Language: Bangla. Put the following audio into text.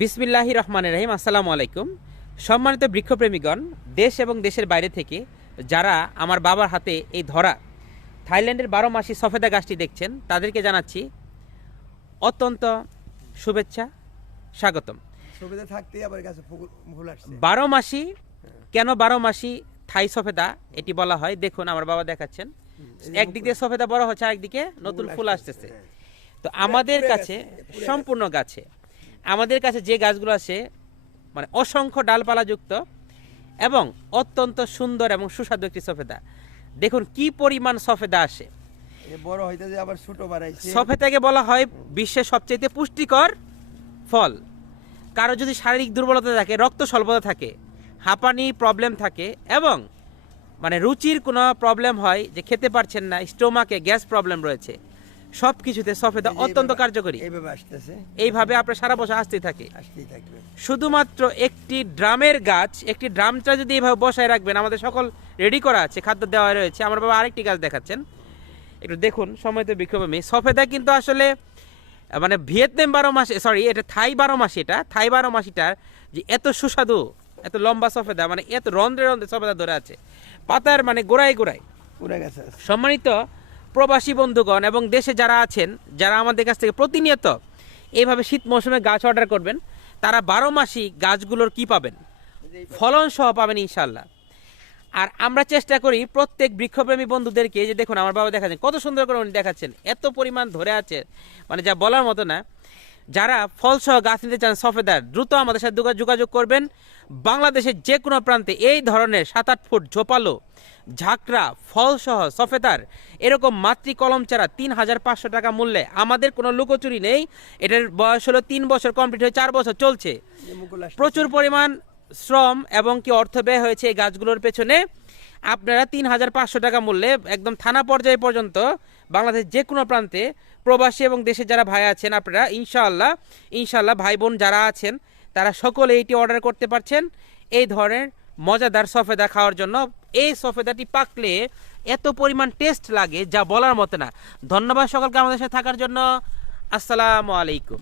বিসমিল্লাহির রহমানির রহিম। আসসালামু আলাইকুম। সম্মানিত বৃক্ষপ্রেমীগণ, দেশ এবং দেশের বাইরে থেকে যারা আমার বাবার হাতে এই ধরা থাইল্যান্ডের 12 মাসি সফেদা গাছটি দেখছেন, তাদেরকে জানাচ্ছি অত্যন্ত শুভেচ্ছা, স্বাগতম। সুবিধা থাকতেই আবার গাছে ফুল আসছে। 12 মাসি কেন 12 মাসি থাই সফেদা এটি বলা হয়, দেখুন আমার বাবা দেখাচ্ছেন। একদিক দিয়ে সফেদা বড় হচ্ছে, আরেকদিকে নতুন ফুল আসতেছে। তো আমাদের কাছে সম্পূর্ণ গাছে আমাদের কাছে যে গাছগুলো আছে মানে অসংখ্য ডালপালাযুক্ত এবং অত্যন্ত সুন্দর এবং সুস্বাদু একটি সফেদা। দেখুন কি পরিমাণ সফেদা আসে। বড় হইতে যে আবার ছোট বাড়াইছে। সফেদাকে বলা হয় বিশ্বের সবচেয়ে পুষ্টিকর ফল। কারো যদি শারীরিক দুর্বলতা থাকে, রক্ত স্বল্পতা থাকে, হাঁপানি প্রবলেম থাকে এবং মানে রুচির কোনো প্রবলেম হয় যে খেতে পারছেন না, স্টোমাকে গ্যাস প্রবলেম রয়েছে, সব কিছুতে সফেদা অত্যন্ত কার্যকরী। এইভাবে আপনার সারা বছর আসতেই থাকবে। শুধুমাত্র একটি ড্রামের গাছ, একটি ড্রামটা যদি এইভাবে বসায় রাখবেন, আমাদের সকল রেডি করা আছে, খাদ্য দেওয়া রয়েছে। আমার বাবা আরেকটি গাছ দেখাচ্ছেন, একটু দেখুন। সময়ত বিক্ষোভে সফেদা কিন্তু আসলে মানে ভিয়েতনাম 12 মাসি, সরি এটা থাই 12 মাসি, এটা থাই 12 মাসিটার যে এত সুস্বাদু, এত লম্বা সফেদা, মানে এত রন্ধ্রে রন্ধ্রে সফেদা ধরে আছে পাতার মানে গোড়ায় গোড়ায়। সম্মানিত প্রবাসী বন্ধুগণ এবং দেশে যারা আছেন, যারা আমাদের কাছ থেকে প্রতিনিয়ত এইভাবে শীত মৌসুমে গাছ অর্ডার করবেন, তারা 12 মাসি গাছগুলোর কি পাবেন, ফলন সহ পাবেন ইনশাল্লাহ। আর আমরা চেষ্টা করি প্রত্যেক বৃক্ষপ্রেমী বন্ধুদেরকে, যে দেখুন আমার বাবা দেখাচ্ছেন কত সুন্দর করে উনি দেখাচ্ছেন, এত পরিমাণ ধরে আছে মানে যা বলার মতো না। যারা ফলসহ গাছ নিতে চান সফেদার, দ্রুত আমাদের সাথে যোগাযোগ করবেন। বাংলাদেশের যে কোনো প্রান্তে এই ধরনের 7-8 ফুট ঝোপালো ঝাঁকড়া ফলসহ সফেদার এরকম মাতৃ কলম চারা 3,500 টাকা মূল্যে, আমাদের কোনো লুকোচুরি নেই। এটার বয়স হলো 3 বছর কমপ্লিট হয়ে 4 বছর চলছে। প্রচুর পরিমাণ শ্রম এবং কি অর্থ ব্যয় হয়েছে এই গাছগুলোর পেছনে। আপনারা 3,500 টাকা মূল্যে একদম থানা পর্যায়ে পর্যন্ত বাংলাদেশ যে কোনো প্রান্তে প্রবাসী এবং দেশে যারা ভাই আছেন, আপনারা ইনশাল্লাহ ভাই বোন যারা আছেন তারা সকলে এইটি অর্ডার করতে পারছেন এই ধরনের মজাদার সফেদা খাওয়ার জন্য। এই সফেদাটি পাকলে এত পরিমাণ টেস্ট লাগে যা বলার মতো না। ধন্যবাদ সকলকে আমাদের সাথে থাকার জন্য। আসসালামু আলাইকুম।